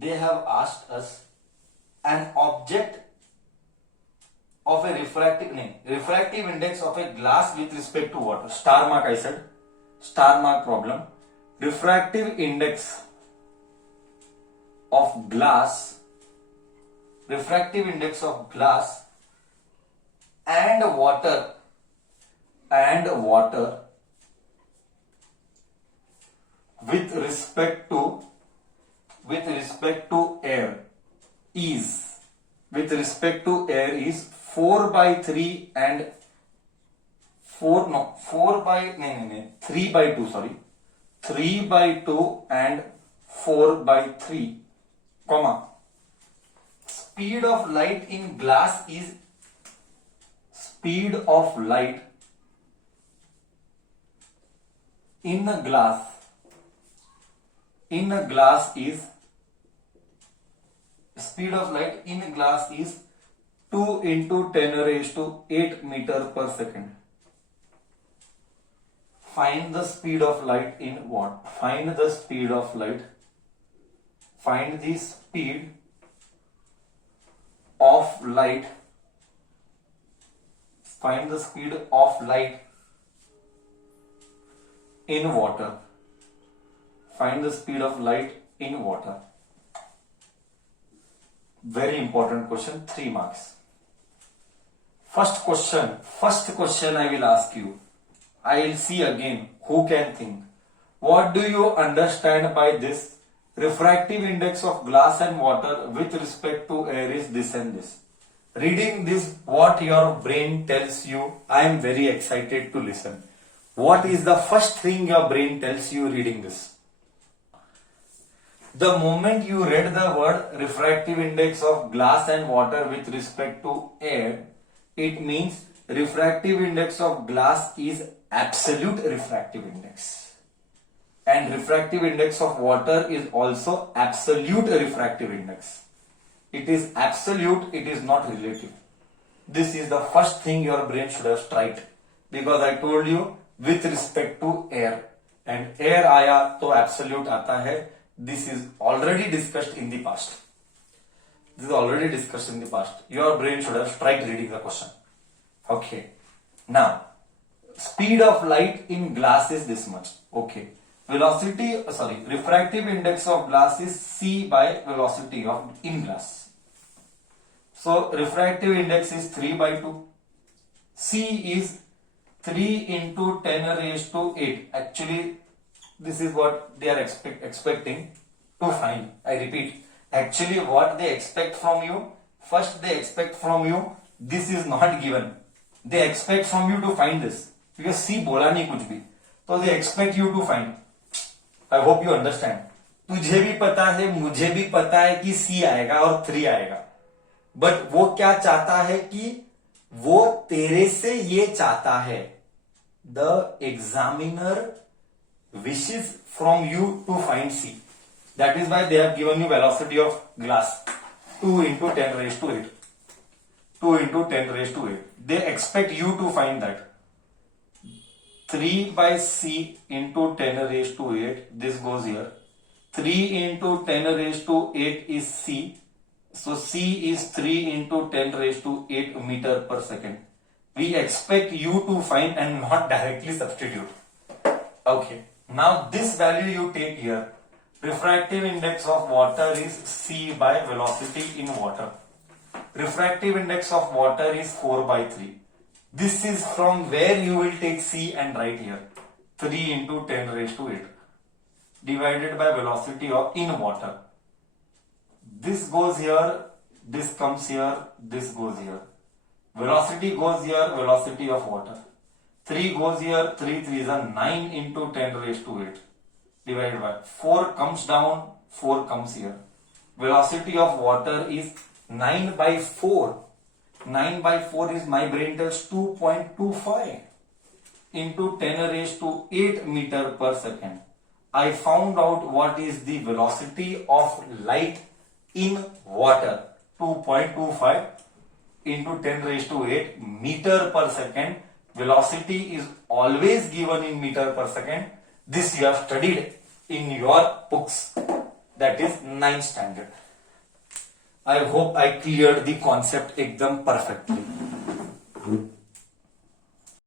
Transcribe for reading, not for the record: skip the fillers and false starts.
they have asked us an object of a refractive index of a glass with respect to water. Star mark I said, star mark problem. Refractive index of glass, refractive index of glass and water with respect to air is 4 by 3 and 3 by 2 and 4 by 3, comma, speed of light in glass is speed of light in a glass is speed of light in a glass is 2 into 10 raised to 8 meter per second. Find the speed of light in what? Find the speed of light. Find the speed of light. Find the speed of light in water. Find the speed of light in water. Very important question, 3 marks. First question I will ask you. I will see again who can think. What do you understand by this? Refractive index of glass and water with respect to air is this and this. Reading this, what your brain tells you, I am very excited to listen. What is the first thing your brain tells you reading this? The moment you read the word refractive index of glass and water with respect to air, it means refractive index of glass is absolute refractive index. And refractive index of water is also absolute refractive index. It is absolute, it is not relative. This is the first thing your brain should have striked. Because I told you with respect to air. And air आया तो absolute आता है. This is already discussed in the past. Your brain should have striked reading the question. Okay. Now, speed of light in glass is this much. Okay. Refractive index of glass is C by velocity of in glass. So, refractive index is 3 by 2. C is 3 into 10 raised to 8. Actually, this is what they are expecting to find. I repeat, actually what they expect from you, first they expect from you, this is not given. They expect from you to find this. Because C बोला नहीं कुछ भी. So they expect you to find. I hope you understand. तुझे भी पता है, मुझे भी पता है कि C आएगा और 3 आएगा. But वो क्या चाहता है कि वो तेरे से ये चाहता है. The examiner wishes from you to find C. That is why they have given you velocity of glass 2 into 10 raised to 8. 2 into 10 raised to 8. They expect you to find that. 3 by C into 10 raised to 8. This goes here. 3 into 10 raised to 8 is C. So C is 3 into 10 raised to 8 meter per second. We expect you to find and not directly substitute. Okay. Now this value you take here. Refractive index of water is C by velocity in water. Refractive index of water is 4 by 3. This is from where you will take C and write here. 3 into 10 raised to 8 divided by velocity of in water. This goes here, this comes here, this goes here. Velocity goes here, velocity of water. 3 goes here, 3 3 is a 9 into 10 raised to 8 divided by 4 comes down, 4 comes here. Velocity of water is 9 by 4. 9 by 4 is, my brain tells, 2.25 into 10 raised to 8 meter per second. I found out what is the velocity of light in water. 2.25 into 10 raised to 8 meter per second. Velocity is always given in meter per second. This you have studied in your books. that is 9th standard. I hope I cleared the concept एकदम perfectly.